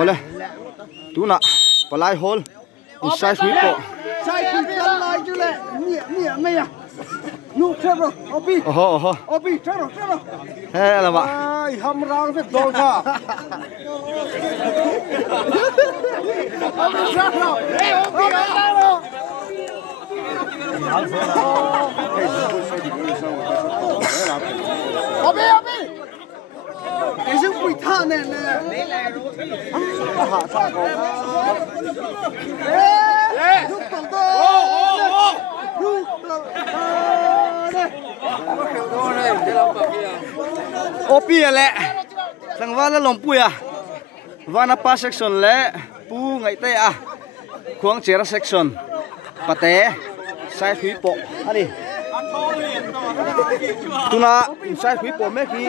ole tu na palai hole inside sweep po sai sweep lai chứ lệ mía mía nu chơi rồi opi chơi rồi he là vậy ai hâm rang phải đổ ra opi chơi rồi opi chơi rồi opi cái gì quỷ tha này hạ sa cầu lúc đầu opi lẹ thằng va là lồng pui à va na pa section lẹ pu ngai te à khuang chera section pate sai khui po ani tuna sai khui po me ki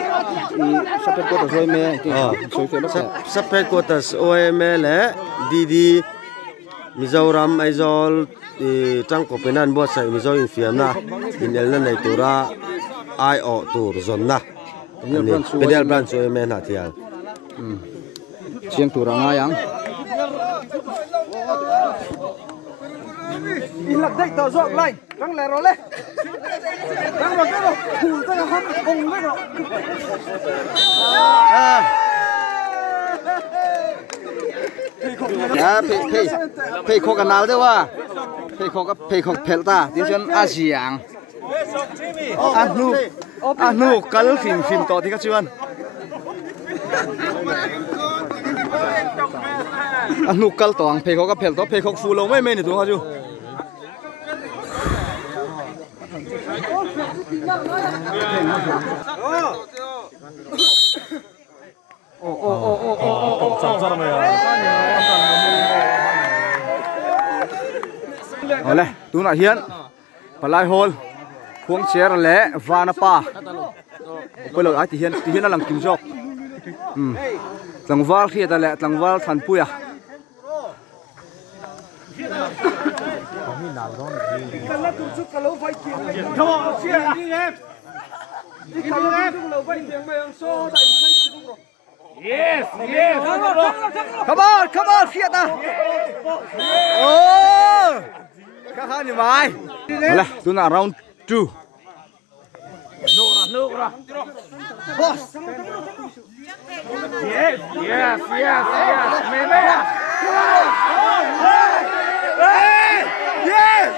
sapet ko to me ki soi te lo sapet ko tas ome le didi Mizoram Aizol trang ko penan bo sai Mizo in fiam na in el na nei tura ai o tur zon na pedal branch ome na thial chiang tura nga yang in lạc đây tao dọn lại căng lẻ rồi lên căng rồi cái rồi thủ ta là hâm cùng đấy rồi phê khô canal đấy wa phê khô pelta tiếng chân ASEAN anu kal phim to thì các chuan anu kal toang phê khô ka pel to phê khô full lo mấy này tu hả chú ole tu na hian palai hol khuang chair le vana pa pelo ai ti hian lang kim jok tlangwal khi ta le tlangwal than puya Yes. Come on, Fiat. Oh, các anh mày. Là, tôi là round 2. Nước ra. Boss. Yes. Mẹ. Yes.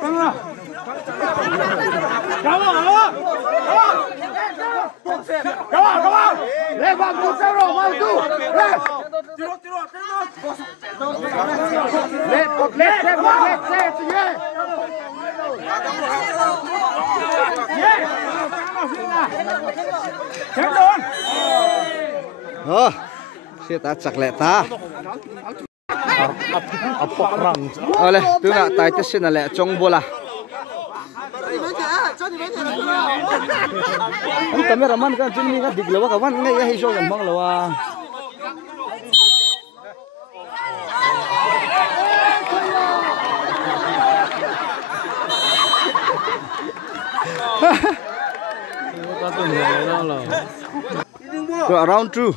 Come on. Leva tu zero, vai tu. Tiro. Let's Siết ta chặt lẹ ta. Ole, tu nak tai te sin lẹ chong bola. Ang cameraman kan jin ka diglawa ka wan ngai hi so kan bang lawa. Round 2.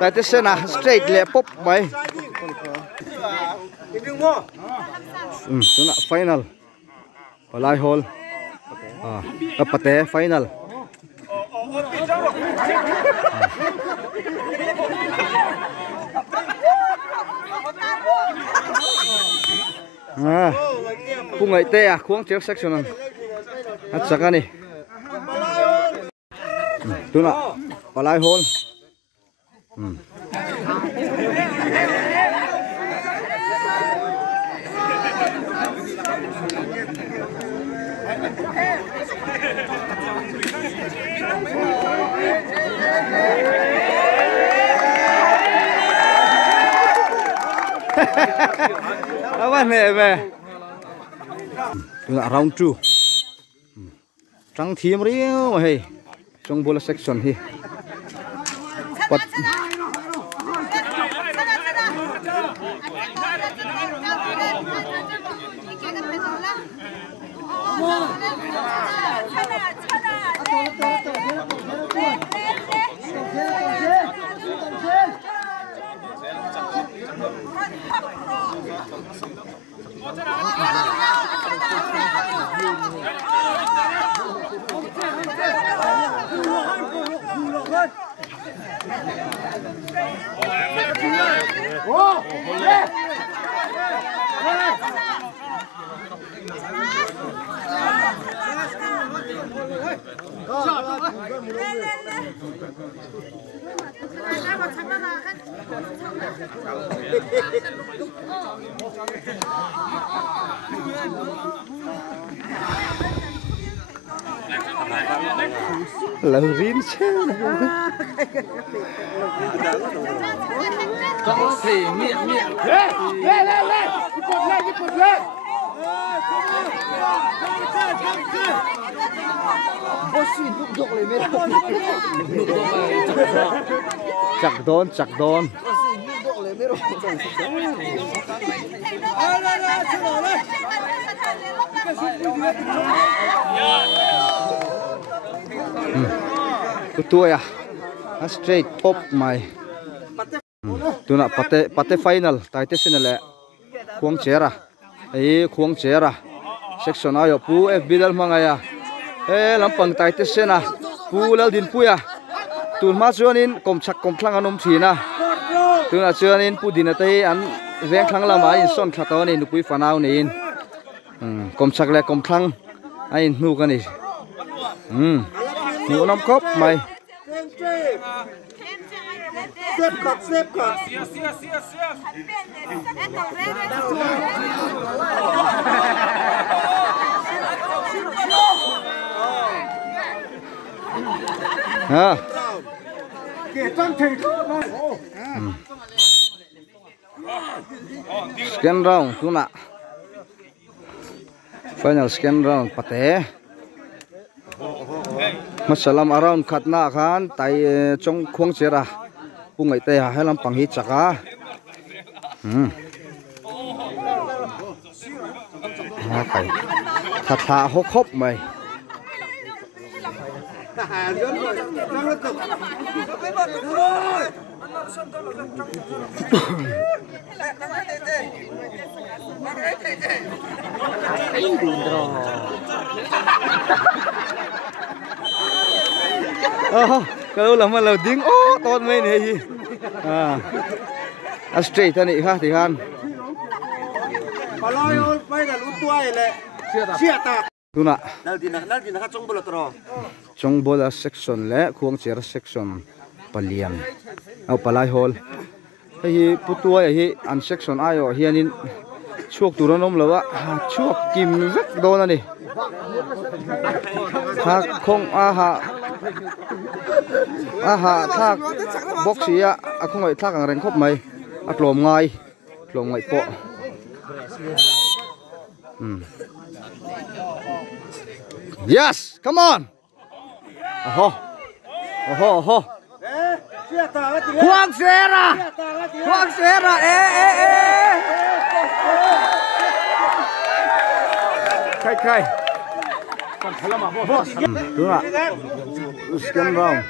Tại thế sẽ là straight lẹ pop bay. Chúng là final. Palai hole. Pate final. Pung ngai te à khuang chef section at saka ni tu na palai hole apa nih round 2 trắng thiêm riêu mà hey trong bola section hi Lâu rin chứ. Có thể miệng. Lên. Cột lên. Bố suy đục đục lên mấy đâu. Chặt đón. Tuổi à, straight pop mày. Tu na pate final, tai te sin le. Khuang chera, ai khuang chera. Section ayo pu FB dal mangaya. Lampang tai te sena. Pu lal din puya. Tu ma chuanin kom thlang anom thina. Tu na chuanin pu din atai an veng thlang lama in son thaton in pui fanau nin. Kom chak le kom thlang ai nu ka ni. Nhiều năm cốc mày. Xếp cọt. Ha. Scan round tu nak. Final scan round pate. Masalam around khatna khan tai chong khuang chera pungai te ha helam panghi chaka ha kai tha hok hop mai kalau lama loading ton mấy này gì straight này ha thì han tu na trong bola section le khuang chair section palian au palai hall hi putua hi an section ayo hianin chuak turanom lawa chuak kim vek don ani ha khong aha thak boxia không phải thak ang reng khop mai tlom ngai po yes come on oho Khuang Sera khai đúng ạ scan round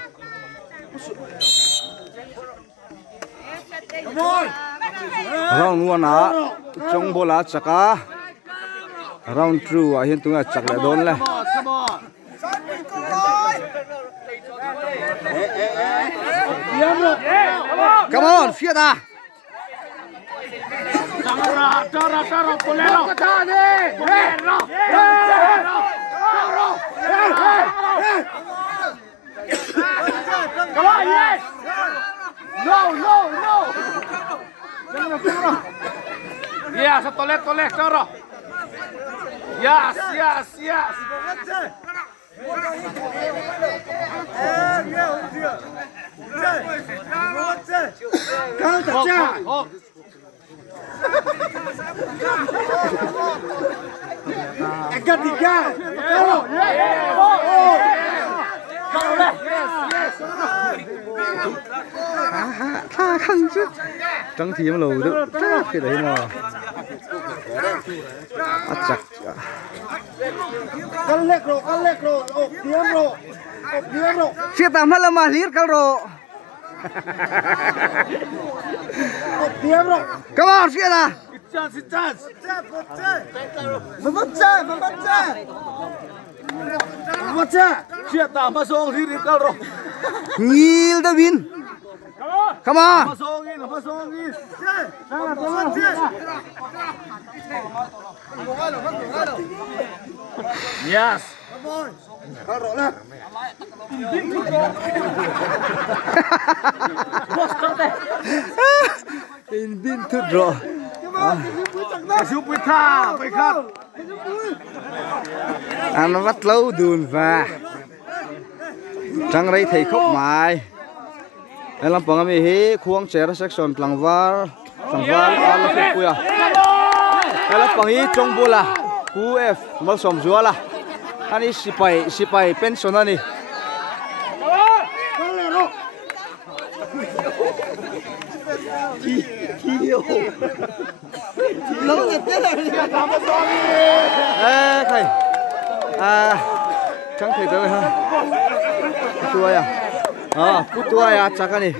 round one á trong bola chaka round two à hiện tung chak lại đón lên come on phía ta Come on, yes! No! Yes, tole, Toro! Yes! tha khăn chứ trắng thì em lầu được cái đấy mà chặt Kan lek ro, diam ro. siapa malah mahir kalau Diam ro. come on siapa Ngil David. Come on. Yes. In bin thut rồi. Giúp với tha, phải không? Nó bắt lâu đùn và chẳng đây thầy khóc mãi. Em làm bằng cái gì khuang trẻ section lang var ala phê puya. Em làm bằng gì trong bula QF mal som jua la. Ani sipai pension ani. Thầy chẳng thầy tới ha tua ya putua ya chắc ani